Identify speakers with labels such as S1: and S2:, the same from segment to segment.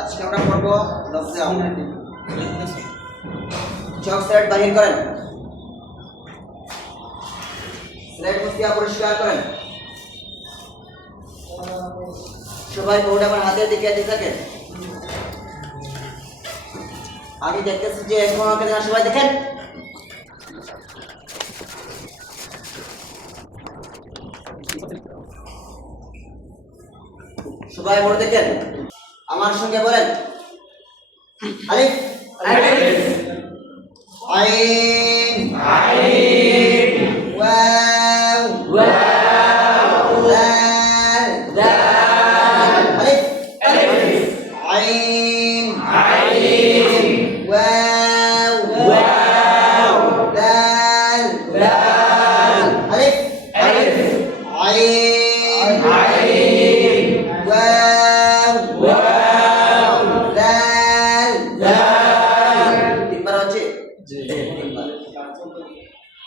S1: আজকে আমরা লফজাও চক বাহির করেন। স্লেট মুস্তিয়া পরিষ্কার করেন। সবাই বোর্ড আমার হাতের দিকে দিয়ে থাকেন। আমি দেখতেছি যে এখন সবাই দেখেন। সবাই বোর্ড দেখেন। আমার সঙ্গে বলেন। আলিফ। আইন। ওয়াও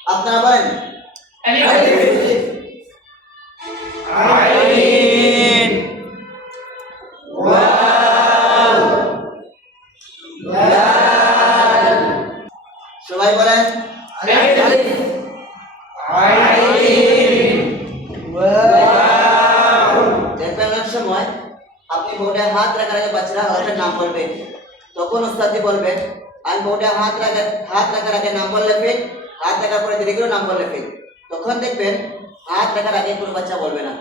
S1: আপনারা বলেন বোর্ডে হাত রাখার হাত রাখার আগে নাম বললে হাত রাখার পরে ধীরে ধীরে নাম বললে তখন দেখবেন হাত রাখার আগে কোনো বাচ্চা বলবে না।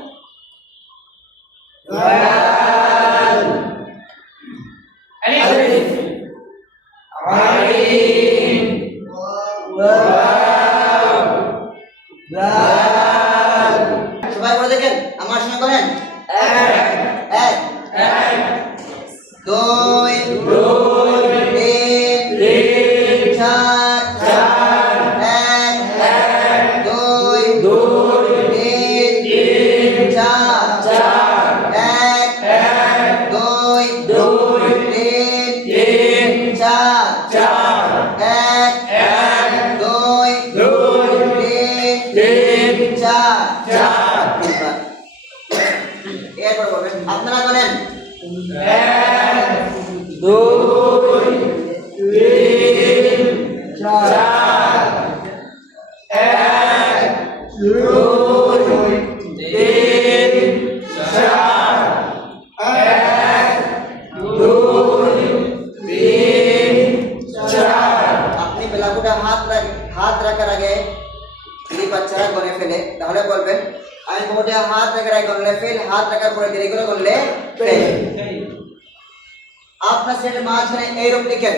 S1: বোর্ডে হাত রাখার আগে গনলে ফেল হাত রাখার পরে দেরি করে গনলে ফেল আপনার সেটের মাঝখানে এইরূপ লিখেন।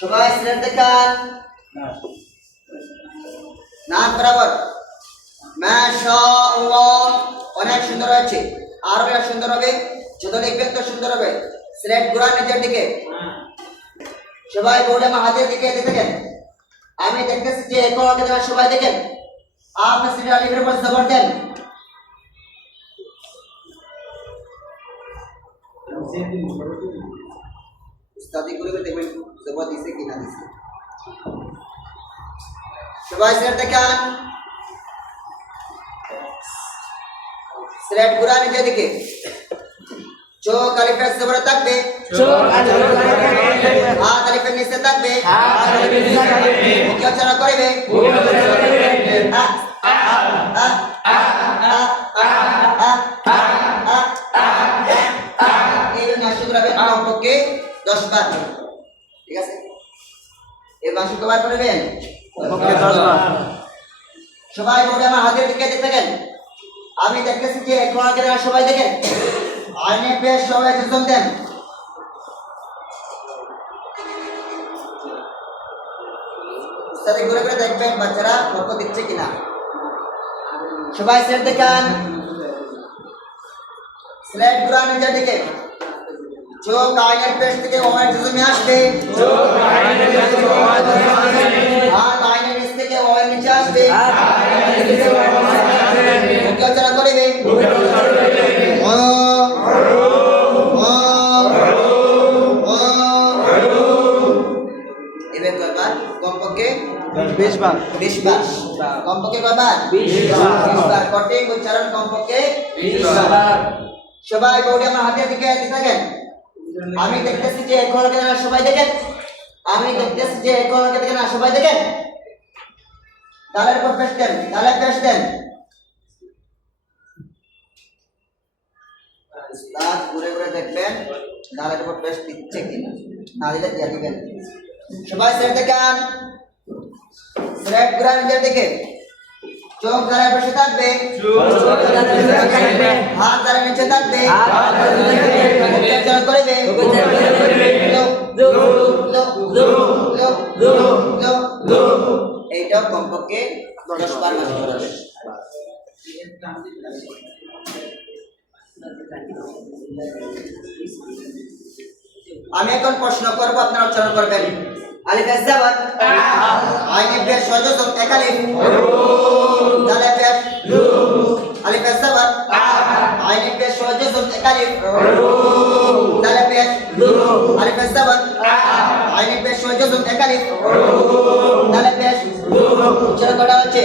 S1: সবাই সিলেট দেখান বরাবর। মাশাআল্লাহ, অনেক সুন্দর হয়েছে। আরও এটা সুন্দর হবে যত লিখবেন তো সুন্দর হবে, সিলেট গুড়া নিজের দিকে। সবাই আমার হাতের দিকে এতে থাকেন আমি দেখতেছি যে এখন আমাকে দেওয়া সবাই দেখেন। আপনার সিলেট আলিফের উপর জবর দেন। উস্তাদি করে দেখবেন জবর দিছে কি না দিছে। সবাই সিলেট দেখান। স্লেট ঘুরা নিচের দিকে চোখ আলিফের সেবরে থাকবে হাত আলিফের নিচে থাকবে করবে বার করবেন সবাই বলবে আমার হাতের দিকে যেতে গেলেন আমি দেখতেছি যে এখন আগে সবাই দেখেন। আইনে পেশ সবাই যোগদান দেন। ঘুরে ঘুরে দেখবেন বাচ্চারা লক্ষ্য দিচ্ছে কিনা। সবাই সেট দেখান। স্লেট ঘুরা নিজের দিকে। চোখ আইনের পেশ থেকে ওমার আসবে। হাত আইনের নিচ থেকে ওমার নিচে আসবে। ও ও কমপক্ষে
S2: বিশ বার।
S1: বিশ বার। কমপক্ষে কয়বার?
S2: বিশ বার।
S1: বিশ কঠিন উচ্চারণ কমপক্ষে সবাই বউটি আমার হাতের দিকে থাকেন। আমি দেখতেছি যে এক ঘরকে না সবাই দেখেন। আমি দেখতেছি যে এক ঘরকে দেখেন সবাই দেখেন। তালের উপর পেশ দেন তালে পেশ দেন। ঘুরে ঘুরে দেখবেন তালের উপর পেশ দিচ্ছে কিনা। না দিলে দিয়ে দিবেন সবাই ঘুরা নিজের দিকে। চোখ দ্বারা বসে থাকবে। হাত দ্বারা নিচে থাকবে। এইটা কমপক্ষে দশ বার মাস আমি এখন প্রশ্ন করব, আপনারা উচ্চারণ করবেন। আলিফ জাবাত আইন পেশ সহজ একালিফ দালে পেশ আলিফ জাবাত আইন পেশ সহজ একালিফ দালে পেশ আলিফ জাবাত আইন পেশ সহজ একালিফ দালে পেশ উচ্চারণ করা হচ্ছে।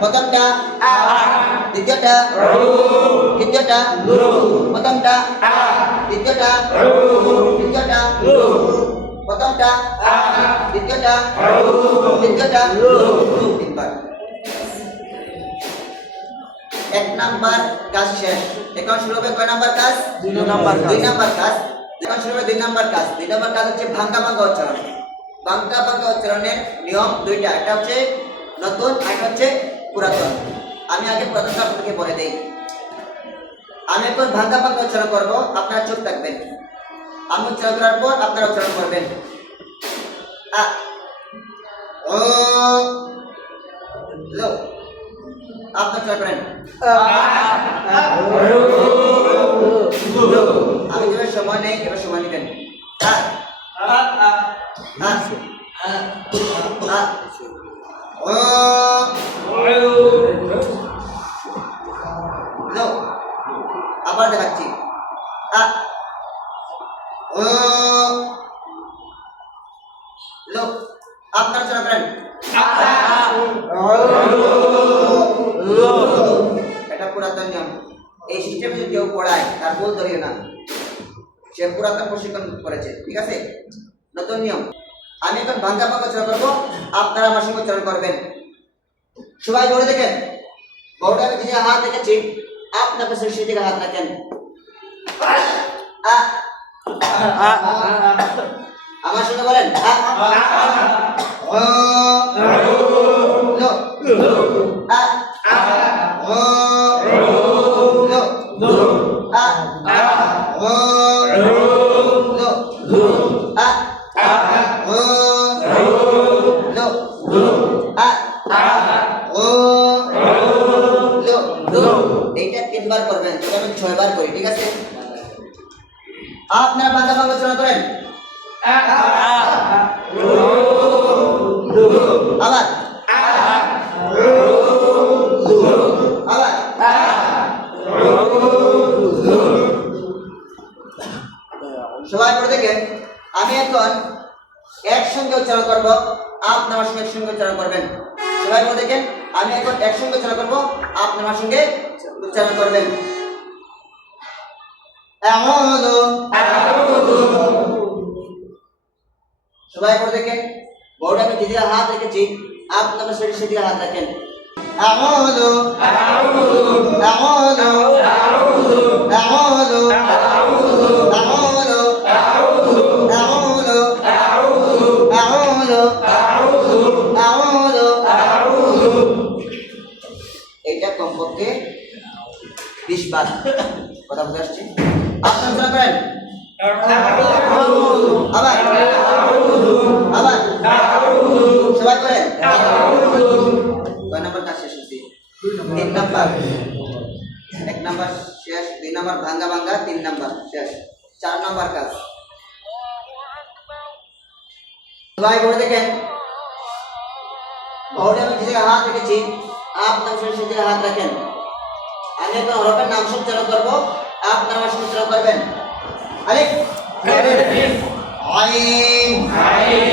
S1: প্রথমটা। দ্বিতীয়টা। তৃতীয়টা। প্রথমটা। দ্বিতীয়টা তৃতীয়টা প্রথমটা দ্বিতীয়টা তৃতীয়টা তিনবার এক নাম্বার কাজ শেষ। এখন শুরু হবে কয় নাম্বার কাজ?
S2: দুই নাম্বার
S1: দুই নাম্বার কাজ। এখন শুরু হবে দুই নাম্বার কাজ। দুই নাম্বার কাজ হচ্ছে ভাঙ্গা ভাঙ্গা উচ্চারণ। ভাঙ্গা ভাঙ্গা উচ্চারণের নিয়ম দুইটা। একটা হচ্ছে নতুন একটা হচ্ছে পুরাতন। আমি আগে পুরাতনটা আপনাকে বলে দেই। আমি এখন ভাঙ্গা ভাঙ্গা উচ্চারণ করব, আপনারা চোখ থাকবেন। আমি উচ্চারণ করার পর আপনারা উচ্চারণ করবেন। আপনি উচ্চারণ করেন। আমি সময় নেই এবার সময় নেবেন। চলা করব আপনারা আমার সঙ্গে উচ্চারণ করবেন সবাই বলে দেখেন বড়টা আমি যেদিকে হাত রেখেছি আপনার পাশে সেদিকে হাত রাখেন আমার সঙ্গে বলেন আ এইটা তিনবার করবেন আমি ছয়বার করি, ঠিক আছে? আপনারা বাংলা বাংলা চলা করেন। আবার। সবাই পড়ে দেখেন, আমি এখন একসঙ্গে উচ্চারণ করব আপনি আমার সঙ্গে একসঙ্গে উচ্চারণ করবেন। সবাই পড়ে দেখেন, আমি এখন একসঙ্গে উচ্চারণ করব। আপনি আমার সঙ্গে উচ্চারণ করবেন। সবাই পড়ে দেখেন বড় আমি যেদিকে হাত রেখেছি, আপনি আমার শরীর সেদিকে হাত রাখেন। আউযু আউযু আউযু আউযু আউযু বার কথা বুঝে আসছি। আপনার উচ্চারণ করেন আবার। আবার। সবাই করেন। কয় নাম্বার কাজ শেষ হচ্ছে তিন নাম্বার। এক নাম্বার শেষ, দুই নাম্বার ভাঙ্গা ভাঙ্গা, তিন হাত রেখেছি। সেদিকে হাত রাখেন। আমি এখন হরফের নাম সঞ্চালন করব। আপনার সঞ্চালন করবেন। আলিফ। আইন আইন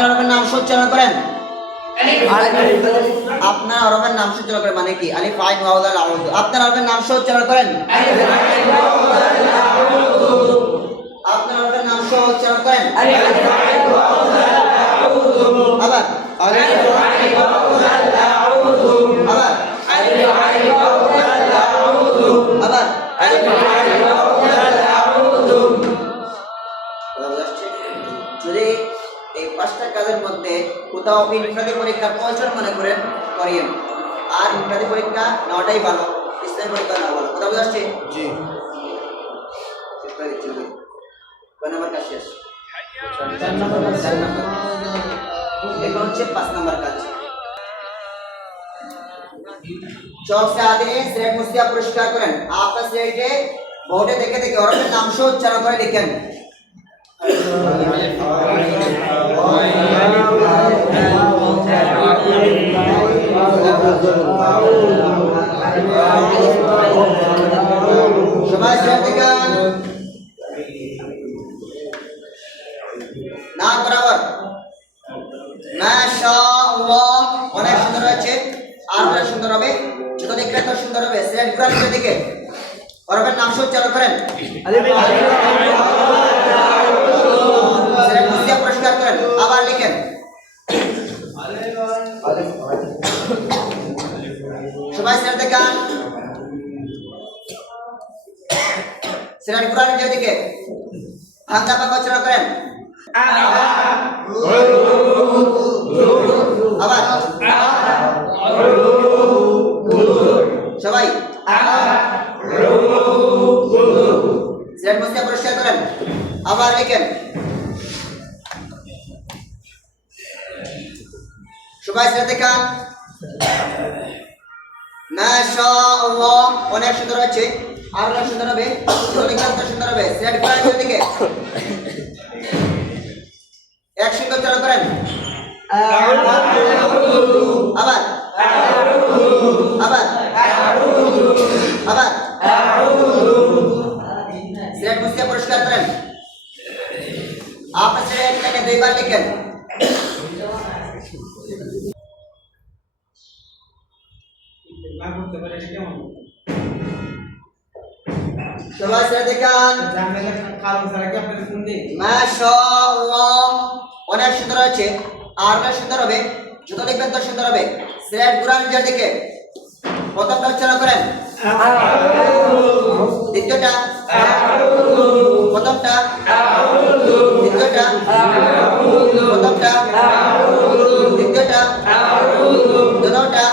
S1: উচ্চারণ করেন? আপনার আরবের নাম সহ উচ্চারণ করেন মানে কি? আলিফ আইন ওয়াও দাল আউযু। আপনার আরবের নাম সহ উচ্চারণ করেন আপনার আরবের নাম সহ উচ্চারণ করেন আবার। আবার। আবার। যদি পাঁচটা মধ্যে কোথাও আপনি ইংরাজি পরীক্ষা প্রয়োজন মনে করেন করিয়েন? আর ইংরাজি পরীক্ষা নেওয়াটাই ভালো ইসলামী পরীক্ষা নেওয়া ভালো। কথা বোঝা যাচ্ছে
S2: জি।
S1: কয় নাম্বার কাজ শেষ?
S2: নম্বর কাজ।
S1: নাম্বার। এখন হচ্ছে পাঁচ নাম্বার কাজ। বোর্ডে দেখে দেখে ওরফের নাম সহ উচ্চারণ করে লিখেন। সবাই সিলেট নাম বরাবর অনেক সুন্দর হয়েছে আর সুন্দর হবে। যত লিখলে তো সুন্দর হবে সিলেট কোরআনের দিকে। ওরফের নাম সহ উচ্চারণ করেন সিলেট মুসলিয়া পুরস্কার করেন আবার লিখেন সবাই সিলেট দেখান সিলেট কোরআনের দিকে ভাঙ্গা ভাঙ্গা উচ্চারণ করেন। আবার। সবাই। সিলেট মুসলিয়া পরিষ্কার করেন। আবার লিখেন সবাই দেখান মাশাআল্লাহ, অনেক সুন্দর হচ্ছে আর অনেক সুন্দর হবে অনেক সুন্দর হবে। সিলেট কোরআনের দিকে এক সঙ্গে উচ্চারণ করেন। আবার। আবার। আবার। সিলেট মুসলিয়া পরিষ্কার করেন। থেকে দুইবার লিখেন সবাই সিলেট দেখান মাশাআল্লাহ অনেক সুন্দর হয়েছে। আর অনেক সুন্দর হবে। যত লিখবেন তো সুন্দর হবে। সিলেট কোরআন নিজের দিকে। প্রথমটা উচ্চারণ করেন। দ্বিতীয়টা। প্রথমটা। দ্বিতীয়টা। প্রথমটা। দ্বিতীয়টা। দুটোটা।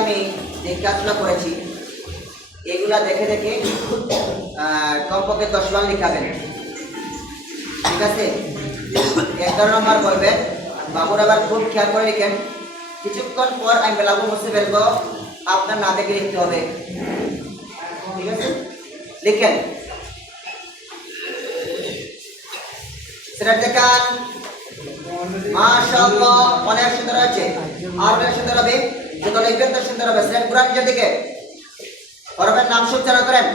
S1: আমি যে কাজগুলো করেছি। এগুলা দেখে দেখে কমপক্ষে দশ বার লিখাবেন। ঠিক আছে? এগারো নম্বর বলবেন বাবুর আবার খুব খেয়াল করে লিখেন। কিছুক্ষণ পর আমি বেলাবু মুছে ফেলব। আপনার না দেখে লিখতে হবে। ঠিক আছে? লিখেন। সেটা দেখান মাশাআল্লাহ, অনেক সুন্দর আছে আর অনেক সুন্দর হবে। যত লিখবেন তত সুন্দর হবে। সিলেট কোরআন নিজের দিকে। হরফের নাম সহ উচ্চারণ করেন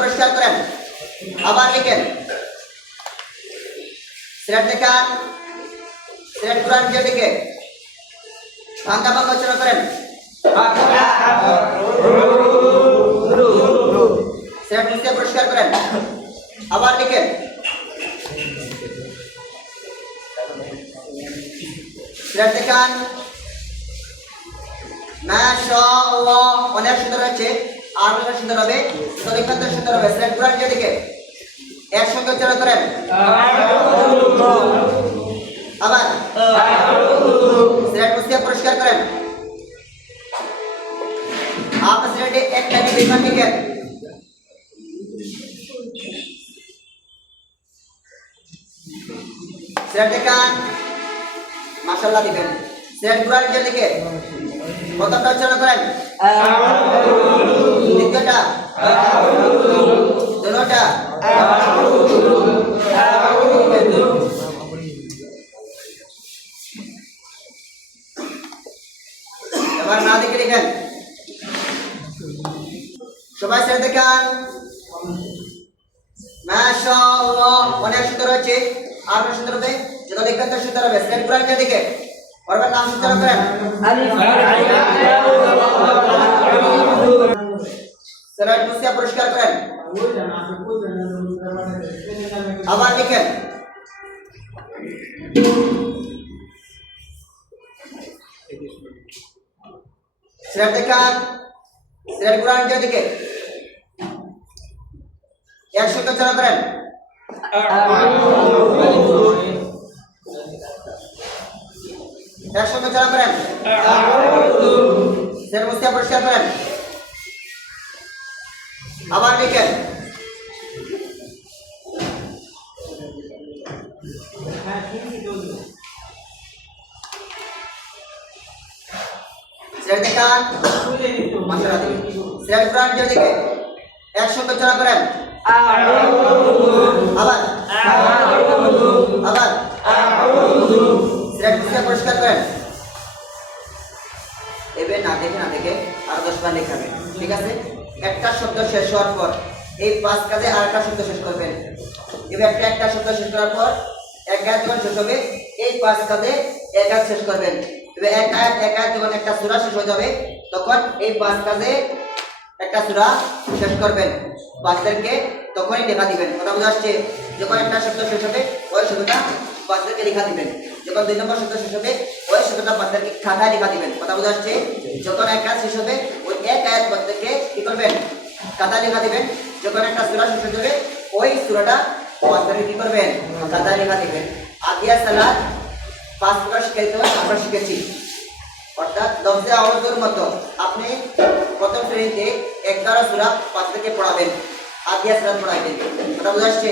S1: পরিষ্কার করেন। আবার লিখেন। সিলেট দেখান সিলেট কোরআন নিজের দিকে। ভাঙ্গা ভাঙ্গা উচ্চারণ করেন। সিলেট পরিষ্কার করেন। আবার লিখেন। দেখান মাশাআল্লাহ, অনেক সুন্দর হচ্ছে আর অনেক সুন্দর হবে। তরিকান্ত সুন্দর হবে? সিলেট কোরআন দিকে একসঙ্গে উচ্চারণ করেন। আবার। সিলেট মুসলিয়া পরিষ্কার করেন। আপনার সিলেটে একটা নির্মাণ লিখেন সিলেট দেখান মাশাল্লাহ দিবেন সেট পুরার যে লিখে? প্রথমটা উচ্চারণ করেন। দ্বিতীয়টা? এবার না দেখে লিখেন। সবাই সেটা দেখান। মাশাআল্লাহ, অনেক সুন্দর হচ্ছে আর সুন্দর হবে যেটা দেখবেন তো সুন্দর হবে সেট কোরআন কে দিকে পড়বেন নাম সুন্দর করেন। সেরাট মুসিয়া পরিষ্কার করেন। আবার লিখেন। সেরাট দেখান সেরাট কোরআন কে দিকে একসঙ্গে চলা করেন। একসঙ্গে চলা করেন সেরাট মুসিয়া পরিষ্কার করেন আবার লিখেন সেরাট দেখান মাশাআল্লাহ সেরাট কোরআন কে দিকে একসঙ্গে চলা করেন আবার আবার মুসিয়া পরিষ্কার করেন। এবার না দেখে না দেখে আর দশ বার লেখাবেন ঠিক আছে? একটা শব্দ শেষ হওয়ার পর, এই পাঁচ কাজে আর একটা শব্দ শেষ করবেন। এবার একটা একটা শব্দ শেষ করার পর, এক গাছ যখন শেষ হবে, এই পাঁচ কাজে এক গাছ শেষ করবেন। এবার এক এক যখন একটা সূরা শেষ হয়ে যাবে, তখন এই পাঁচ কাজে একটা সূরা শেষ করবেন। বাচ্চাদেরকে তখনই লেখা দিবেন। কথা বোঝা আসছে যখন একটা শব্দ শেষ হবে, ওই শব্দটা বাচ্চাদেরকে লেখা দিবেন। যখন দুই নম্বর শব্দ শেষ হবে, ওই শব্দটা বাচ্চাদেরকে খাতায় লেখা দিবেন। কথা বোঝা আসছে যখন এক কাজ শেষ হবে, ওই এক আয়াত বাচ্চাদেরকে কি করবেন? খাতায় লেখা দিবেন। যখন একটা সূরা শেষ যাবে, ওই সূরাটা বাচ্চাদেরকে কি করবেন? খাতায় লেখা দিবেন। আদিয়া সালাত পাঁচ প্রকার শিখাইতে হয় আমরা শিখেছি। অর্থাৎ লফজে আওয়াজের মতো আপনি প্রথম শ্রেণীতে এগারো সুরা বাচ্চাদেরকে পড়াবেন। আদিয়া সালাত পড়াইবেন। কথা বোঝা আসছে